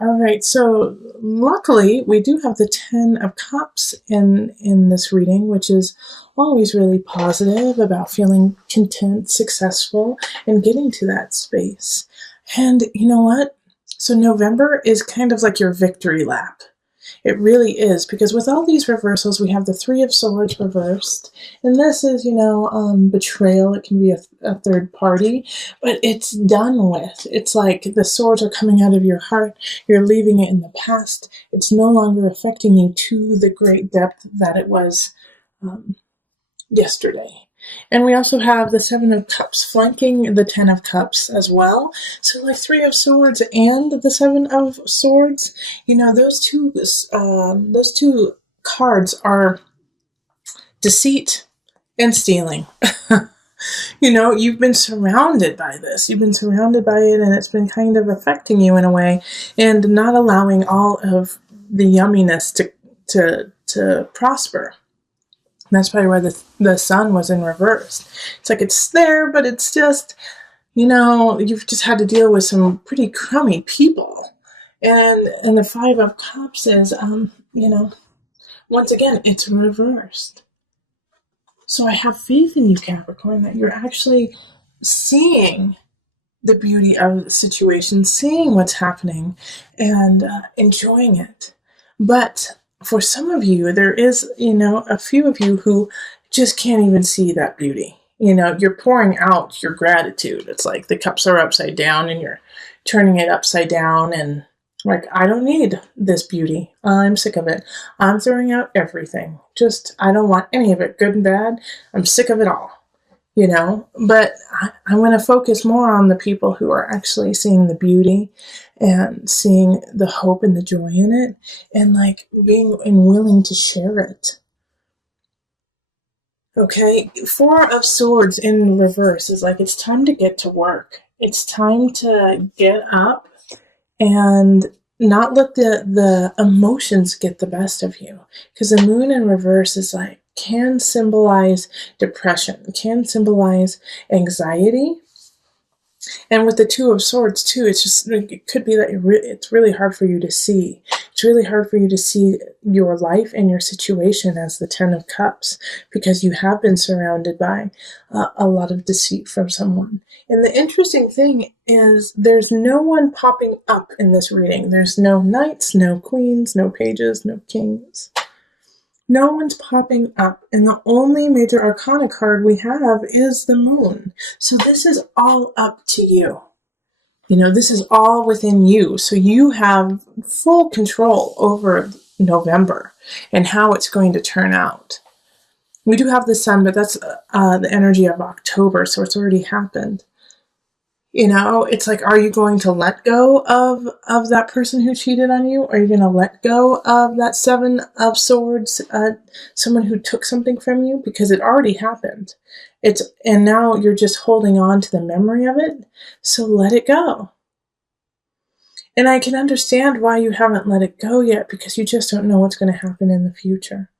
All right, so luckily we do have the Ten of Cups in this reading, which is always really positive about feeling content, successful, and getting to that space. And you know what? So November is kind of like your victory lap. It really is, because with all these reversals, we have the Three of Swords reversed. And this is, betrayal. It can be a third party, but it's done with. It's like the swords are coming out of your heart. You're leaving it in the past. It's no longer affecting you to the great depth that it was yesterday. And we also have the Seven of Cups flanking the Ten of Cups as well. So like Three of Swords and the Seven of Swords, those two cards are deceit and stealing. You've been surrounded by this. You've been surrounded by it, and it's been kind of affecting you in a way, and not allowing all of the yumminess to prosper. And that's probably why the sun was in reverse. It's like it's there, but it's just, you've just had to deal with some pretty crummy people. And the Five of Cups is, once again, it's reversed. So I have faith in you, Capricorn, that you're actually seeing the beauty of the situation, seeing what's happening, and enjoying it. But for some of you, there is, a few of you who just can't even see that beauty. You're pouring out your gratitude. It's like the cups are upside down and you're turning it upside down and like, I don't need this beauty. I'm sick of it. I'm throwing out everything. I don't want any of it, good and bad. I'm sick of it all. But I want to focus more on the people who are actually seeing the beauty and seeing the hope and the joy in it, and like being willing to share it. Okay, Four of Swords in reverse is like, it's time to get to work. It's time to get up and not let the emotions get the best of you. Because the Moon in reverse is like, can symbolize depression, can symbolize anxiety. And with the Two of Swords too, it could be that it's really hard for you to see. It's really hard for you to see your life and your situation as the Ten of Cups, because you have been surrounded by a lot of deceit from someone. And the interesting thing is there's no one popping up in this reading. There's no knights, no queens, no pages, no kings. No one's popping up, and the only major arcana card we have is the Moon. So this is all up to you. This is all within you. So you have full control over November and how it's going to turn out. We do have the Sun, but that's the energy of October, so it's already happened. It's like, are you going to let go of that person who cheated on you? Are you going to let go of that Seven of Swords, someone who took something from you? Because it already happened. And now you're just holding on to the memory of it. So let it go. And I can understand why you haven't let it go yet, because you just don't know what's going to happen in the future.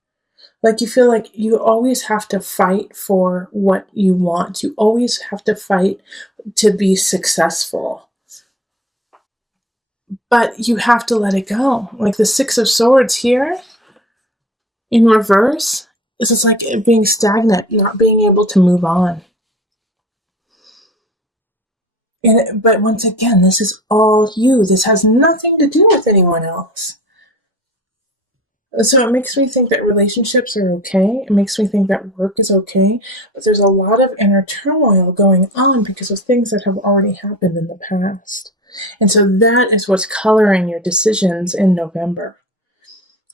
Like, you feel like you always have to fight for what you want. You always have to fight to be successful. But you have to let it go. Like the Six of Swords here in reverse is just like being stagnant, not being able to move on. But once again, this is all you. This has nothing to do with anyone else. So it makes me think that relationships are okay. It makes me think that work is okay. But there's a lot of inner turmoil going on because of things that have already happened in the past. And so that is what's coloring your decisions in November.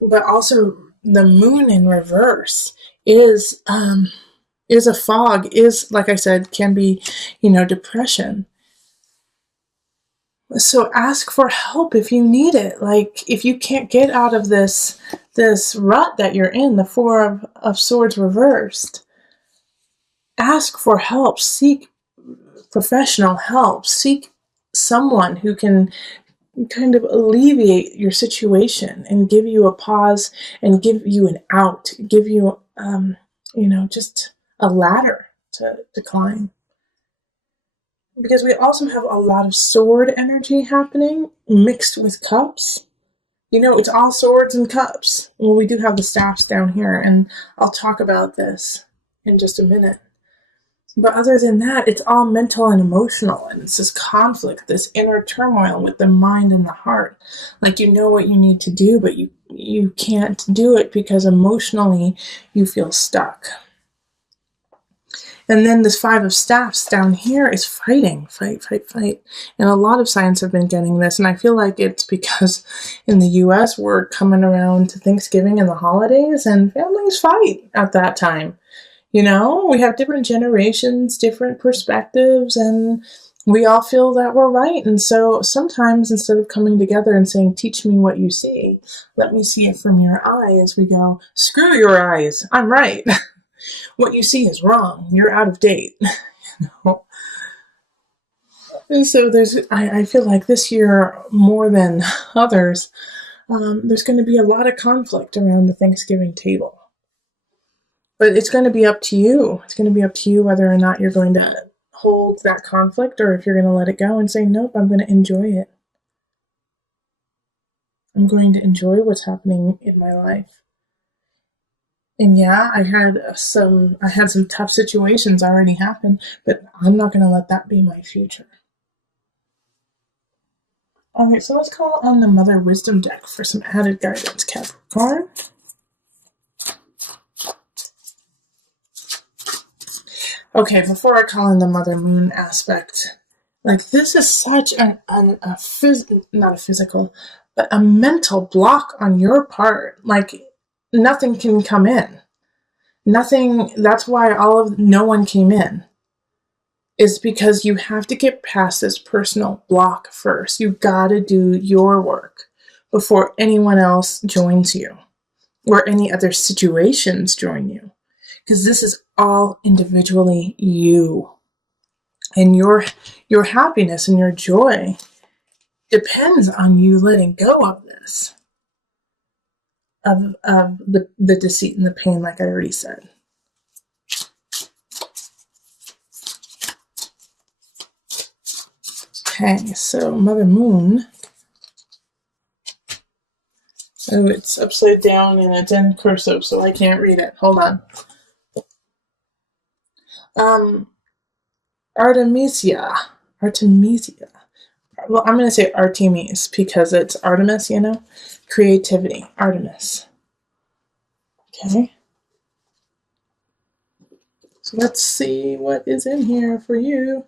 But also the Moon in reverse is a fog, is, like I said, can be, depression. So ask for help if you need it. Like, if you can't get out of this rut that you're in, the Four of Swords reversed, ask for help. Seek professional help. Seek someone who can kind of alleviate your situation and give you a pause and give you an out, give you, just a ladder to climb. because we also have a lot of sword energy happening mixed with cups. You know, it's all swords and cups. Well, we do have the staffs down here, and I'll talk about this in just a minute. But other than that, it's all mental and emotional, and it's this conflict, this inner turmoil with the mind and the heart. Like, you know what you need to do, but you can't do it because emotionally you feel stuck. And then this Five of Staffs down here is fighting, fight. And a lot of signs have been getting this, and I feel like it's because in the US we're coming around to Thanksgiving and the holidays, and families fight at that time. You know, we have different generations, different perspectives, and we all feel that we're right. And so sometimes instead of coming together and saying, teach me what you see, let me see it from your eyes, we go, screw your eyes, I'm right. What you see is wrong. You're out of date. You know? And so I feel like this year, more than others, there's going to be a lot of conflict around the Thanksgiving table. But it's going to be up to you. It's going to be up to you whether or not you're going to hold that conflict or if you're going to let it go and say, nope, I'm going to enjoy it. I'm going to enjoy what's happening in my life. And yeah, I had some tough situations already happen, but I'm not going to let that be my future. All right, so let's call on the Mother Wisdom deck for some added guidance, Capricorn. Okay, before I call in the Mother Moon aspect, like this is such not a physical, but a mental block on your part. Like nothing can come in. Nothing, that's why no one came in. Is because you have to get past this personal block first. You gotta do your work before anyone else joins you or any other situations join you. Because this is all individually you. And your happiness and your joy depends on you letting go of this. Of the deceit and the pain, like I already said. Okay, so Mother Moon. Oh, it's upside down and it's in cursive, so I can't read it. Hold on. Artemisia. Well, I'm going to say Artemis because it's Artemis, you know? Creativity. Artemis. Okay. So let's see what is in here for you.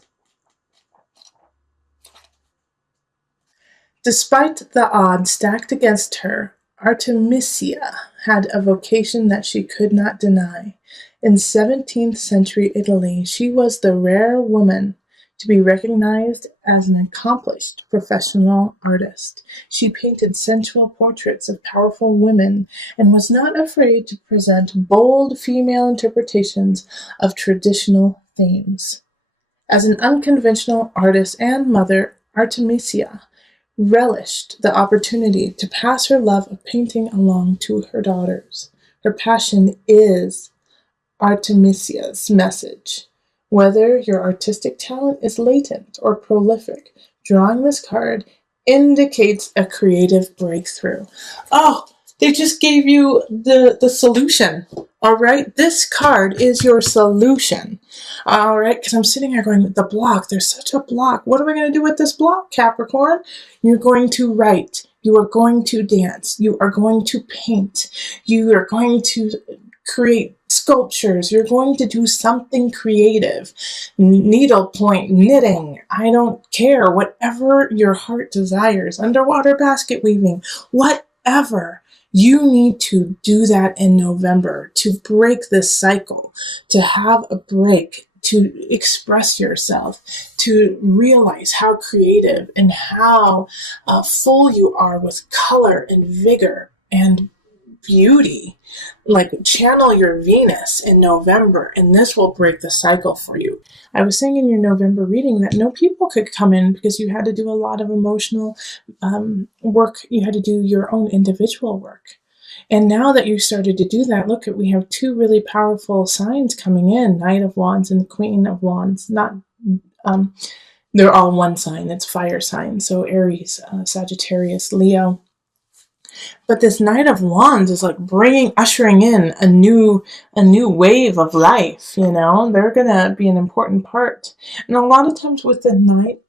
Despite the odds stacked against her, Artemisia had a vocation that she could not deny. In 17th century Italy, she was the rare woman to be recognized as an accomplished professional artist. She painted sensual portraits of powerful women and was not afraid to present bold female interpretations of traditional themes. As an unconventional artist and mother, Artemisia relished the opportunity to pass her love of painting along to her daughters. Her passion is Artemisia's message. Whether your artistic talent is latent or prolific, drawing this card indicates a creative breakthrough. Oh, they just gave you the solution. All right, this card is your solution. All right, because I'm sitting here going, the block, there's such a block. What are we going to do with this block, Capricorn? You're going to write. You are going to dance. You are going to paint. You are going to create sculptures. You're going to do something creative. Needlepoint, knitting, I don't care. Whatever your heart desires. Underwater basket weaving, whatever. You need to do that in November to break this cycle, to have a break, to express yourself, to realize how creative and how full you are with color and vigor and beauty. Like, channel your Venus in November, and this will break the cycle for you. I was saying in your November reading that no people could come in because you had to do a lot of emotional work. You had to do your own individual work. And now that you started to do that, look, we have two really powerful signs coming in, Knight of Wands and the Queen of Wands. Not They're all one sign. It's fire sign. So Aries, Sagittarius, Leo. But this Knight of Wands is like ushering in a new wave of life. They're gonna be an important part. And a lot of times with the Knight,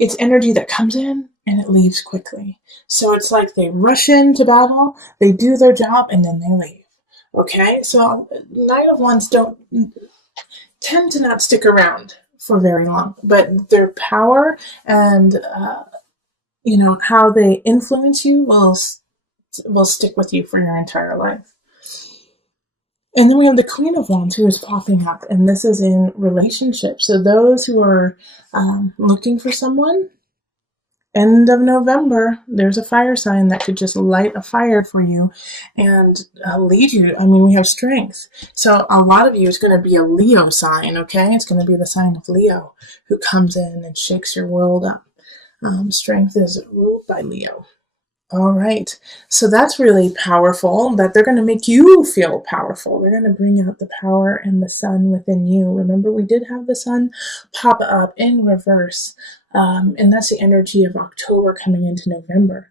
it's energy that comes in and it leaves quickly. So it's like they rush into battle, they do their job, and then they leave. Okay, so Knight of Wands don't tend to not stick around for very long, but their power and how they influence you will stick with you for your entire life. And then we have the Queen of Wands who is popping up, and this is in relationships. So those who are looking for someone, end of November, there's a fire sign that could just light a fire for you and lead you. I mean, we have strength. So a lot of you is going to be a Leo sign, okay? It's going to be the sign of Leo who comes in and shakes your world up. Strength is ruled by Leo. All right. So that's really powerful, that they're going to make you feel powerful. They're going to bring out the power and the sun within you. Remember, we did have the sun pop up in reverse. And that's the energy of October coming into November.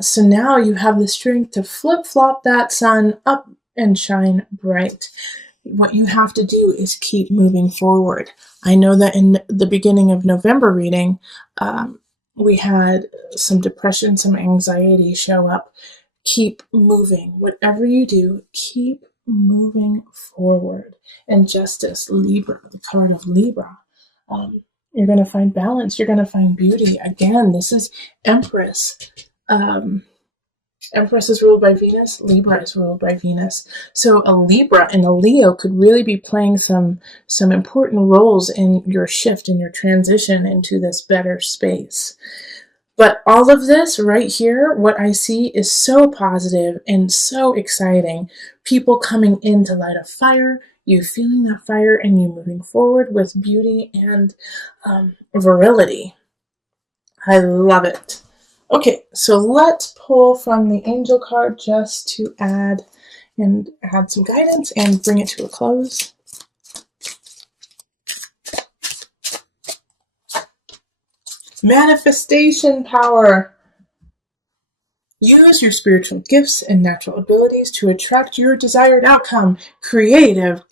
So now you have the strength to flip-flop that sun up and shine bright. What you have to do is keep moving forward. I know that in the beginning of November reading, we had some depression, some anxiety show up. Keep moving. Whatever you do, keep moving forward. And justice, Libra, the card of Libra. You're going to find balance. You're going to find beauty. Again, this is Empress. Empress is ruled by Venus. Libra is ruled by Venus. So a Libra and a Leo could really be playing some important roles in your shift, in your transition into this better space. But all of this right here, what I see is so positive and so exciting. People coming in to light a fire, you feeling that fire, and you moving forward with beauty and virility. I love it. Okay, so let's pull from the angel card just to add some guidance and bring it to a close. Manifestation power. Use your spiritual gifts and natural abilities to attract your desired outcome. Creative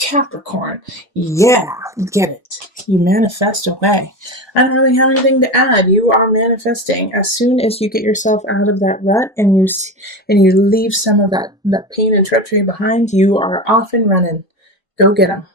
Capricorn. Yeah, get it. You manifest away. I don't really have anything to add. You are manifesting. As soon as you get yourself out of that rut and you leave some of that pain and treachery behind, you are off and running. Go get them.